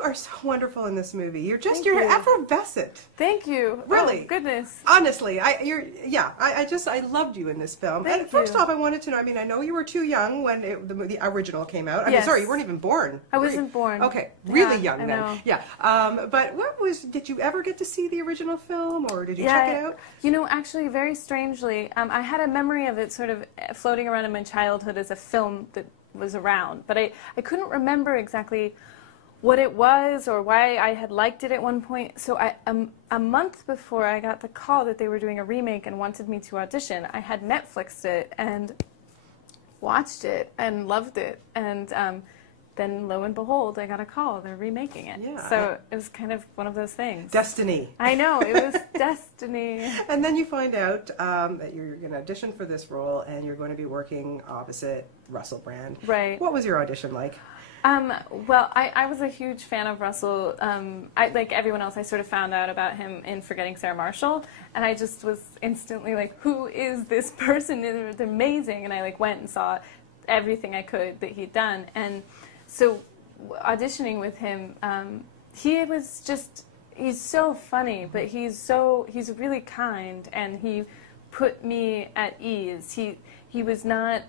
You are so wonderful in this movie. You're effervescent. Thank you. Really. Oh, goodness. Honestly, I loved you in this film. Thank and first you. off, I wanted to know, I mean, I know you were too young when the original came out. I mean, Yes. sorry, you weren't even born. I wasn't born. Okay, really Yeah, young I then. know. Yeah. But did you ever get to see the original film, or did you check it out? You know, actually, very strangely, I had a memory of it sort of floating around in my childhood as a film that was around, but I couldn't remember exactly what it was or why I had liked it at one point. So a month before I got the call that they were doing a remake and wanted me to audition, I had Netflixed it and watched it and loved it. And then lo and behold, I got a call. They're remaking it. Yeah. So it was kind of one of those things. Destiny. I know, it was destiny. And then you find out that you're going to audition for this role and you're going to be working opposite Russell Brand. Right. What was your audition like? Well, I was a huge fan of Russell. Like everyone else, I sort of found out about him in Forgetting Sarah Marshall, and I just was instantly like, who is this person? They're amazing. And I like went and saw everything I could that he'd done. And so auditioning with him, he's so funny, but he's really kind, and he put me at ease. He was not,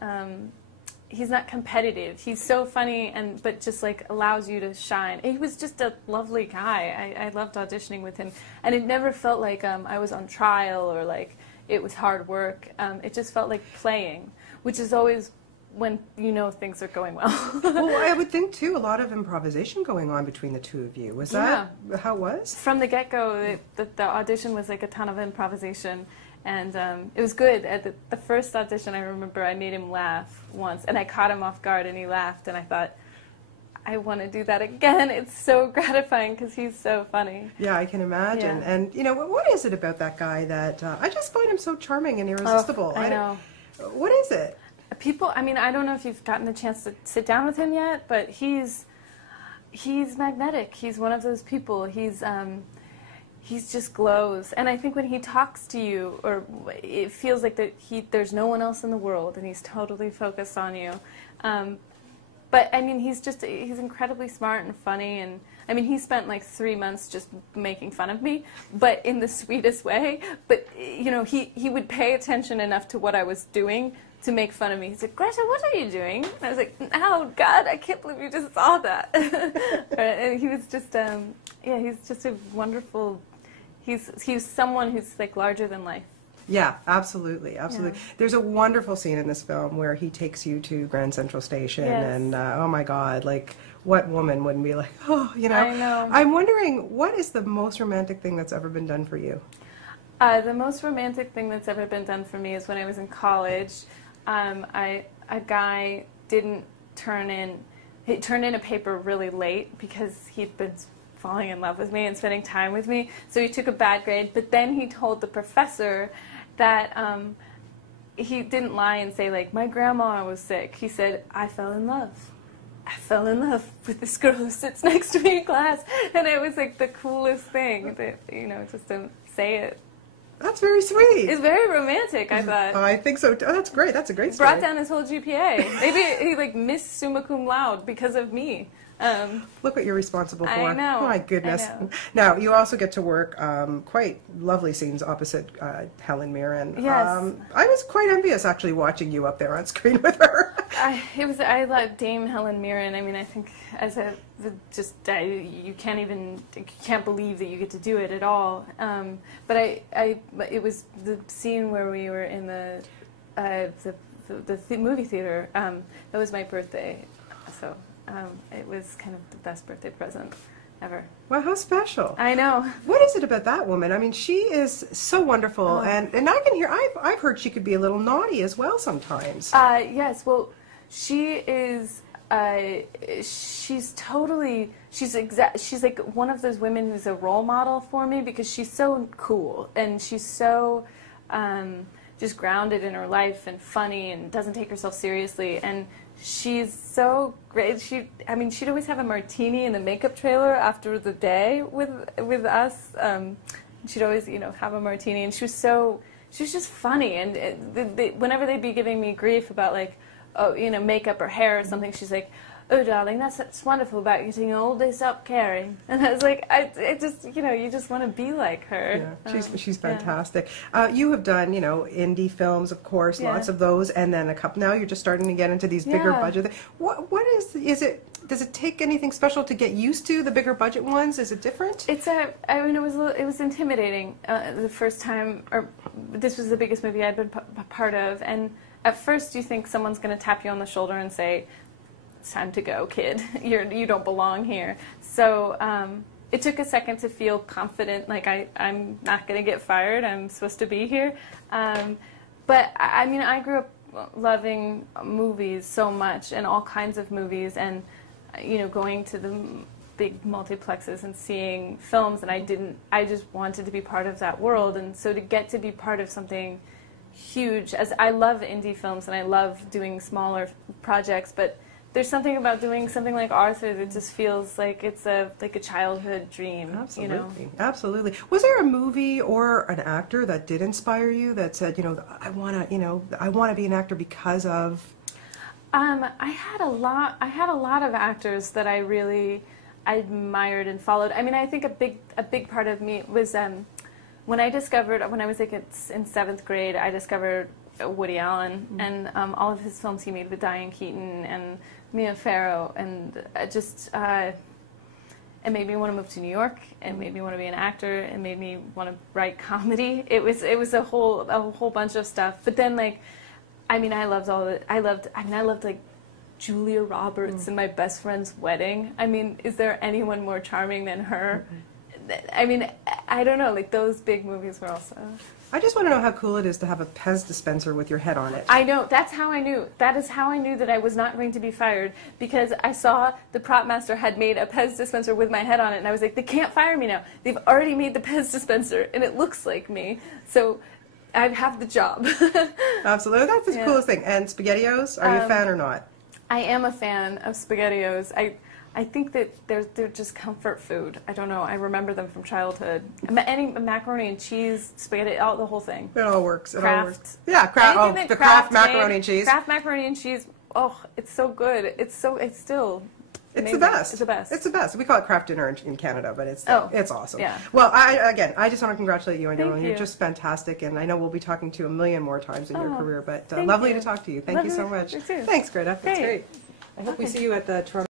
he's not competitive. He's so funny, but just like allows you to shine. He was just a lovely guy. I loved auditioning with him, and it never felt like I was on trial or like it was hard work. It just felt like playing, which is always when you know things are going well. Well, I would think too, a lot of improvisation going on between the two of you. Was that how it was? From the get-go, the audition was like a ton of improvisation, and it was good. At the first audition, I remember I made him laugh once, and I caught him off guard, and he laughed, and I thought, I want to do that again. It's so gratifying because he's so funny. Yeah, I can imagine. Yeah. And, you know, what is it about that guy that I just find him so charming and irresistible? Oh, I know. What is it? People, I mean, I don't know if you've gotten the chance to sit down with him yet, but he's magnetic. He's one of those people. He's just glows. And I think when he talks to you, or it feels like that there's no one else in the world, and he's totally focused on you. But I mean, he's incredibly smart and funny, and I mean, he spent like 3 months just making fun of me, but in the sweetest way. But you know, he would pay attention enough to what I was doing to make fun of me. He said, "Greta, what are you doing?" And I was like, "Oh God, I can't believe you just saw that." And he was just, he's just a wonderful. He's someone who's like larger than life. Yeah, absolutely, absolutely. Yeah. There's a wonderful scene in this film where he takes you to Grand Central Station, Yes. and oh my God, like what woman wouldn't be like, oh, you know? I know. I'm wondering, what is the most romantic thing that's ever been done for you? The most romantic thing that's ever been done for me is when I was in college. A guy didn't he turned in a paper really late because he'd been falling in love with me and spending time with me, so he took a bad grade, but then he told the professor that he didn't lie and say like, my grandma was sick. He said, I fell in love with this girl who sits next to me in class, and it was like the coolest thing that, you know, just to say it. That's very sweet. It's very romantic, I thought. I think so. Oh, that's great. That's a great story. Brought down his whole GPA. Maybe he like missed summa cum laude because of me. Look what you're responsible for. I know. Oh, my goodness. I know. Now, you also get to work quite lovely scenes opposite Helen Mirren. Yes. I was quite envious, actually, watching you up there on screen with her. I love Dame Helen Mirren. I mean, I think you can't believe that you get to do it at all. But it was the scene where we were in the movie theater. That was my birthday, so. It was kind of the best birthday present ever. Well, how special. I know. What is it about that woman? I mean, she is so wonderful, and I can hear, I've heard she could be a little naughty as well sometimes. Yes, well, she is, she's like one of those women who's a role model for me because she's so cool, and she's so just grounded in her life and funny and doesn't take herself seriously, and she's so great. She'd always have a martini in the makeup trailer after the day with us. She'd always, have a martini, and she was just funny. And whenever they'd be giving me grief about like, makeup or hair or something, she's like, "Oh, darling, that's what's wonderful about getting old. They stop caring." And I was like, I just, you just want to be like her. Yeah, she's fantastic. You have done, indie films, of course, lots of those, and then a couple. Now you're just starting to get into these bigger budget. What is it? Does it take anything special to get used to the bigger budget ones? Is it different? It was intimidating the first time, or this was the biggest movie I'd been part of, and at first you think someone's going to tap you on the shoulder and say, "It's time to go, kid. You don't belong here." So it took a second to feel confident, like I'm not going to get fired. I'm supposed to be here. But I grew up loving movies so much, and all kinds of movies, and going to the big multiplexes and seeing films, and I just wanted to be part of that world. And so to get to be part of something huge, as I love indie films and I love doing smaller projects, but there's something about doing something like Arthur that just feels like it's a childhood dream. Absolutely, absolutely. Was there a movie or an actor that did inspire you, that said, I want to be an actor because of? I had a lot of actors that I really admired and followed. I think a big part of me was when I was like in 7th grade, I discovered Woody Allen and all of his films he made with Diane Keaton and Mia Farrow, and it made me want to move to New York. It made me want to be an actor. It made me want to write comedy. It was a whole bunch of stuff. But then I loved like Julia Roberts in My Best Friend's Wedding. Is there anyone more charming than her? I don't know, those big movies were also... I just want to know how cool it is to have a Pez dispenser with your head on it. I know, that's how I knew. That is how I knew that I was not going to be fired, because I saw the prop master had made a Pez dispenser with my head on it, and I was like, they can't fire me now. They've already made the Pez dispenser, and it looks like me. So I'd have the job. Absolutely, that's the coolest thing. And SpaghettiOs, are you a fan or not? I am a fan of SpaghettiOs. I think that they're just comfort food. I don't know. I remember them from childhood. Any macaroni and cheese, spaghetti, the whole thing. It all works. Kraft. It all works. Yeah, Kraft. Oh, the Kraft macaroni and cheese. Kraft macaroni and cheese. Oh, it's so good. It's still. It's amazing. the best. It's the best. It's the best. We call it Kraft dinner in Canada, but it's awesome. Yeah. Well, I just want to congratulate you on your own. you. You're just fantastic, and I know we'll be talking to you a million more times in your career. But thank lovely you. to talk to you. Thank you so much. You too. Thanks, Greta. That's Great. great. I hope we see you at the Toronto.